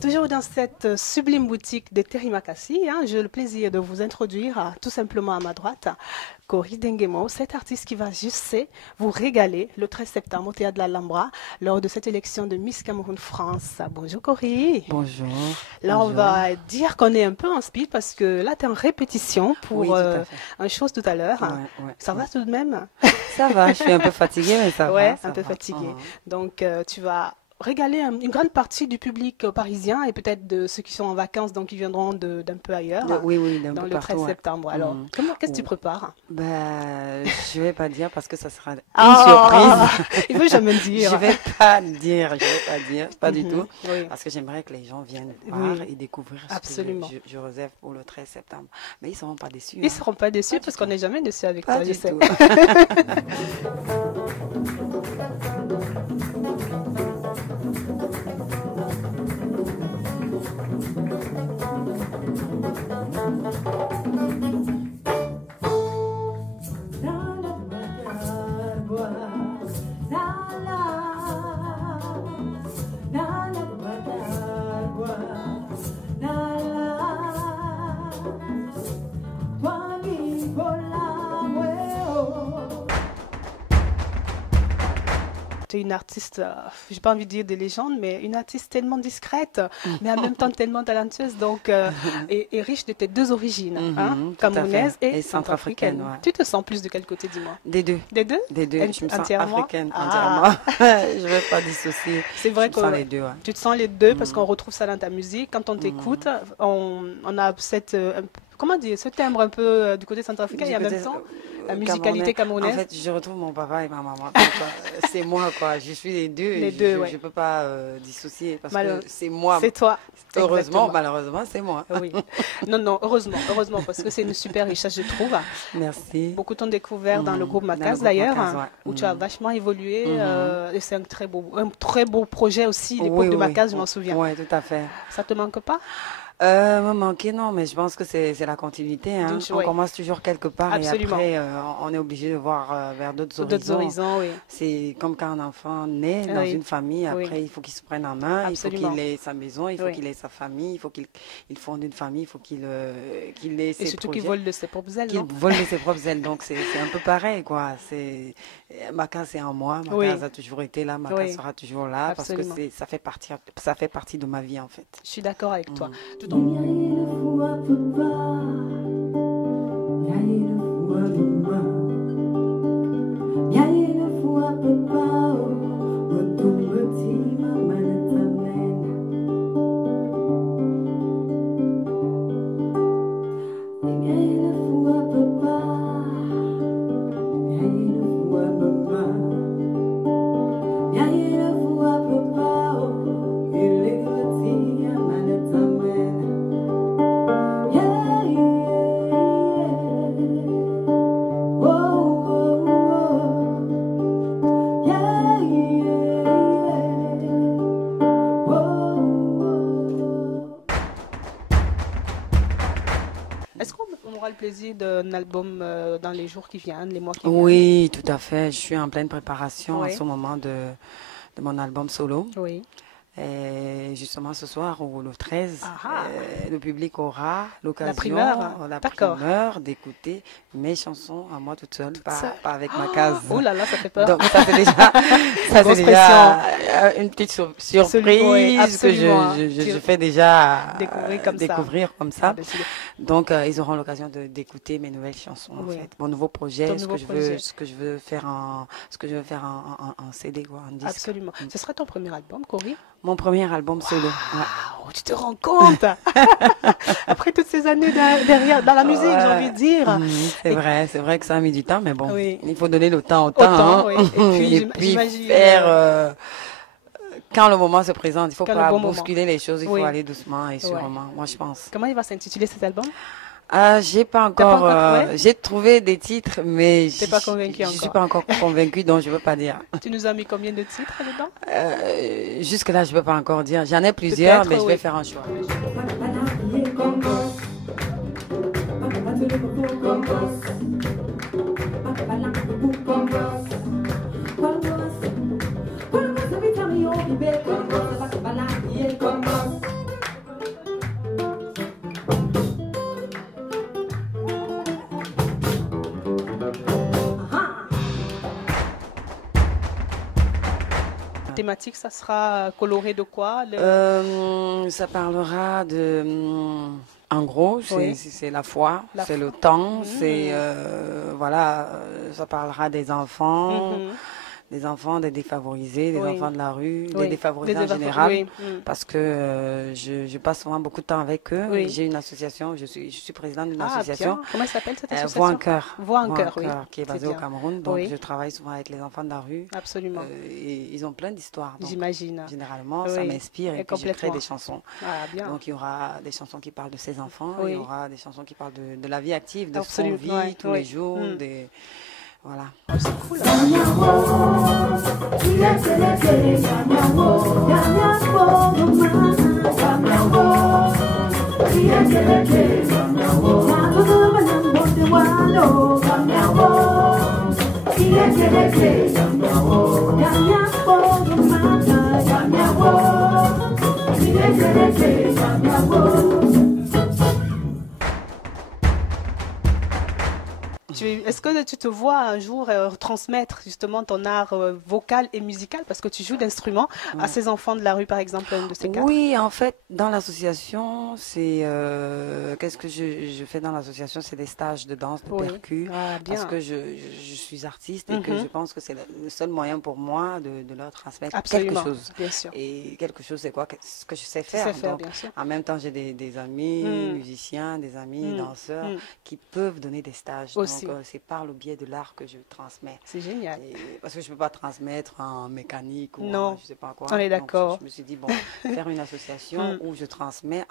Toujours dans cette sublime boutique de Terry Makassi, j'ai le plaisir de vous introduire tout simplement à ma droite Cory Denguemo, cet artiste qui va juste vous régaler le 13 septembre au Théâtre de l'Alhambra lors de cette élection de Miss Cameroun France. Bonjour Cory. Bonjour. Là, bonjour. On va dire qu'on est un peu en speed parce que là, tu es en répétition pour oui, une chose tout à l'heure. Ouais, ça va tout de même? Ça va, je suis un peu fatiguée, mais ça va. Ouais, ça un peu va. fatiguée. Donc, tu vas régaler une grande partie du public parisien et peut-être de ceux qui sont en vacances, donc qui viendront d'un peu ailleurs, oui, dans le 13 partout, septembre. Alors, qu'est-ce que tu prépares? Je vais pas dire parce que ça sera une surprise. Il veut jamais dire. Je vais pas dire, pas du tout, oui. parce que j'aimerais que les gens viennent voir et découvrir Absolument. ce que je réserve pour le 13 septembre. Mais ils seront pas déçus. Ils seront pas déçus parce qu'on n'est jamais déçus avec pas toi, je du sais. tout. Tu es une artiste, j'ai pas envie de dire de légende, mais une artiste tellement discrète, mais en même temps tellement talentueuse, donc et riche de tes deux origines, camerounaise et centrafricaine. Ouais. Tu te sens plus de quel côté, dis-moi? Des deux. Des deux? Des deux. Je me sens Entièrement? africaine entièrement. Je ne vais pas dissocier. C'est vrai que les deux. Ouais. Tu te sens les deux parce qu'on retrouve ça dans ta musique. Quand on t'écoute, on a cette comment dire, ce timbre un peu du côté centrafricain et en même temps la musicalité camerounaise. En fait, je retrouve mon papa et ma maman. C'est moi, quoi. Je suis les deux. Je ne peux pas dissocier parce que c'est moi. C'est toi. Heureusement, exactement. malheureusement, c'est moi. Oui. Non, heureusement, parce que c'est une super richesse, je trouve. Merci. Beaucoup t'ont découvert dans le groupe Macaz d'ailleurs, où tu as vachement évolué. Et c'est un très beau projet aussi, l'époque de Macaz, je m'en souviens. Oui, tout à fait. Ça te manque pas? Me manquer, non, mais je pense que c'est la continuité. Hein. On commence toujours quelque part. Absolument. Et après, on est obligé de voir vers d'autres horizons. Oui. C'est comme quand un enfant naît dans une famille. Après, il faut qu'il se prenne en main. Absolument. Il faut qu'il ait sa maison. Il faut qu'il ait sa famille. Il faut qu'il fonde une famille. Il faut qu'il ait ses projets. Et surtout qu'il vole de ses propres ailes. Qu'il vole de ses propres ailes. Donc, c'est un peu pareil, quoi. Macaz, c'est en moi. Macaz a toujours été là. Macaz sera toujours là. Absolument. Parce que ça fait partie de ma vie, en fait. Je suis d'accord avec toi. Est-ce qu'on aura le plaisir d'un album dans les jours qui viennent, les mois qui viennent? Oui, tout à fait. Je suis en pleine préparation à ce moment de mon album solo. Oui. Et justement, ce soir, ou le 13, le public aura l'occasion, la primeur d'écouter mes chansons à moi toute seule, pas avec Macaz. Oh là là, ça fait peur. Donc, ça c'est déjà une petite surprise que je fais déjà découvrir comme ça. Donc, ils auront l'occasion d'écouter mes nouvelles chansons, en fait. Mon nouveau projet, ce que je veux faire en CD, quoi, en disque. Absolument. Ce sera ton premier album, Cory? Mon premier album solo. Wow, tu te rends compte? Après toutes ces années derrière, dans la musique, j'ai envie de dire. C'est vrai que ça a mis du temps, mais bon, il faut donner le temps au temps. Hein. Et puis faire... quand le moment se présente, il ne faut pas bousculer les choses, il faut aller doucement et sûrement, moi je pense. Comment il va s'intituler cet album? Ah, j'ai pas encore, j'ai trouvé des titres, mais je suis pas encore convaincue, donc je veux pas dire. Tu nous as mis combien de titres dedans? Jusque là, je peux pas encore dire. J'en ai plusieurs, mais je vais faire un choix. Thématique, ça sera coloré de quoi? Ça parlera de... En gros, c'est la foi, c'est le temps, c'est... voilà, ça parlera des enfants, des défavorisés, des enfants de la rue, des défavorisés en général, parce que je passe souvent beaucoup de temps avec eux. J'ai une association, je suis présidente d'une association. Bien. Comment s'appelle cette association? Voix en cœur. Voix en cœur, qui est basée au Cameroun. Donc je travaille souvent avec les enfants de la rue. Absolument. Et ils ont plein d'histoires. J'imagine. Généralement, ça m'inspire et puis je crée des chansons. Bien. Donc il y aura des chansons qui parlent de ces enfants, il y aura des chansons qui parlent de la vie active, de ce qu'on vit tous les jours, des... Voilà. C'est cool. Est-ce que tu te vois un jour transmettre justement ton art vocal et musical, parce que tu joues d'instruments, à ces enfants de la rue, par exemple, un de ces cas? Oui, en fait, dans l'association, c'est... qu'est-ce que je fais dans l'association? C'est des stages de danse, de percu, parce que je suis artiste et que je pense que c'est le seul moyen pour moi de leur transmettre quelque chose. Bien sûr. Et quelque chose, c'est quoi? Ce que je sais faire. Donc, bien sûr. En même temps, j'ai des amis musiciens, des amis danseurs qui peuvent donner des stages. Aussi. Donc, c'est par le biais de l'art que je transmets. C'est génial. Parce que je ne peux pas transmettre en mécanique ou non. je ne sais pas quoi. On est d'accord. Je me suis dit, bon, faire une association où je transmets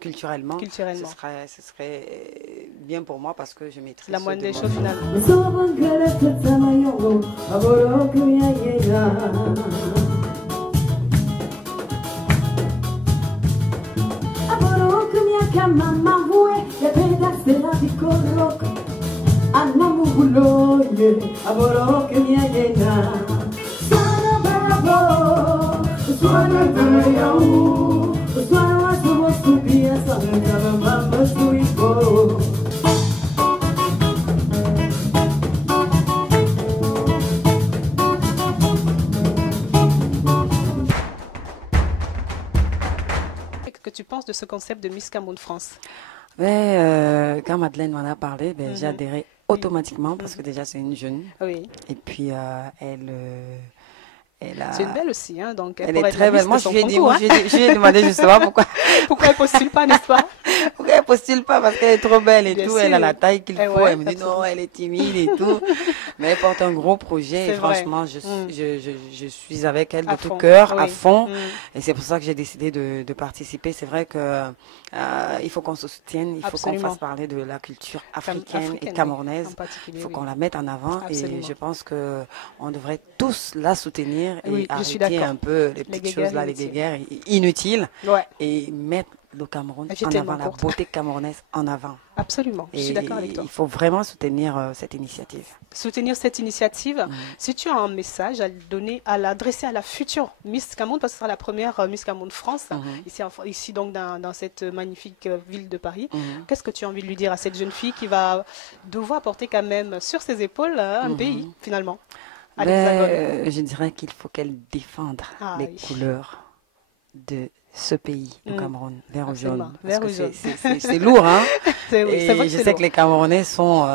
culturellement, ce serait bien pour moi parce que je maîtrise la moindre des choses finalement. Qu'est-ce que tu penses de ce concept de Miss Cameroun France? Quand Madeleine m'en a parlé, j'ai adhéré automatiquement parce que déjà c'est une jeune. Oui. Et puis c'est une belle aussi, hein, donc elle est très belle. Moi, je lui ai demandé justement pourquoi elle postule pas, n'est-ce pas? Pourquoi elle postule pas? Parce qu'elle est trop belle et tout. Elle a la taille qu'il faut. Elle me dit non, elle est timide et tout. Mais elle porte un gros projet et franchement, je suis avec elle de tout cœur, à fond. Et c'est pour ça que j'ai décidé de participer. C'est vrai que il faut qu'on se soutienne, il faut qu'on fasse parler de la culture africaine et camerounaise. Il faut qu'on la mette en avant. Et je pense que on devrait tous la soutenir et arrêter un peu les petites choses là, les guéguerres inutiles et mettre le Cameroun en avant, la beauté camerounaise en avant. Absolument, je suis d'accord avec toi. Il faut vraiment soutenir cette initiative. Soutenir cette initiative. Si tu as un message à donner, à l'adresser à la future Miss Cameroun, parce que ce sera la première Miss Cameroun France, ici donc dans cette magnifique ville de Paris, qu'est-ce que tu as envie de lui dire à cette jeune fille qui va devoir porter quand même sur ses épaules un pays finalement? Je dirais qu'il faut qu'elle défende les couleurs de ce pays, le Cameroun, vert ou jaune. C'est lourd, hein? Et je sais que les Camerounais sont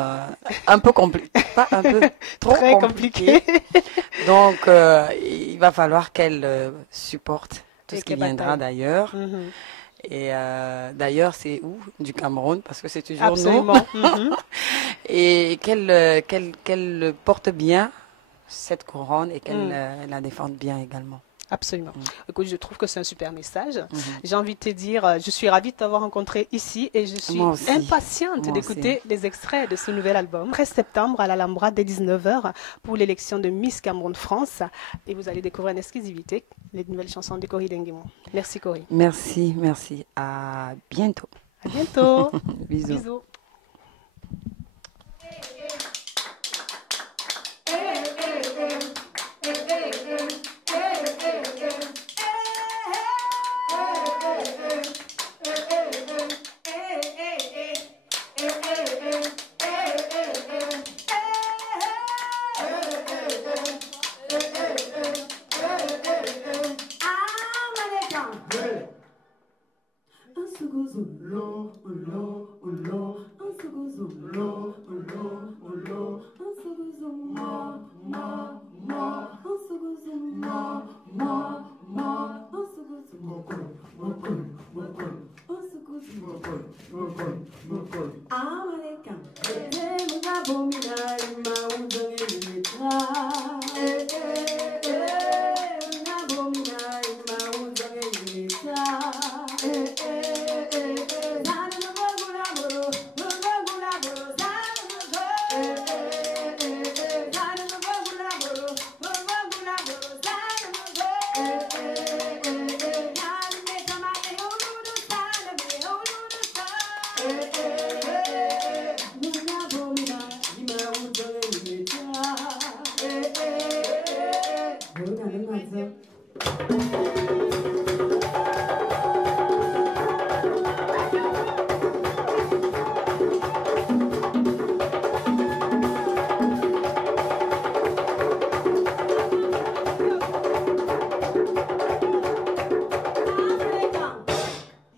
un peu compliqués, pas un peu, trop compliqués. Donc, il va falloir qu'elle supporte tout ce qui viendra d'ailleurs. Et d'ailleurs, c'est où? Du Cameroun, parce que c'est toujours nous. Et qu'elle porte bien cette couronne et qu'elle la défende bien également. Absolument. Écoute, je trouve que c'est un super message. J'ai envie de te dire, je suis ravie de t'avoir rencontré ici et je suis impatiente d'écouter les extraits de ce nouvel album. 13 septembre à l'Alhambra dès 19h pour l'élection de Miss Cameroun France. Et vous allez découvrir en exclusivité les nouvelles chansons de Cory Denguemo. Merci Cory. Merci, merci. À bientôt. À bientôt. Bisous. Bisous.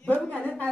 Vamos, galera.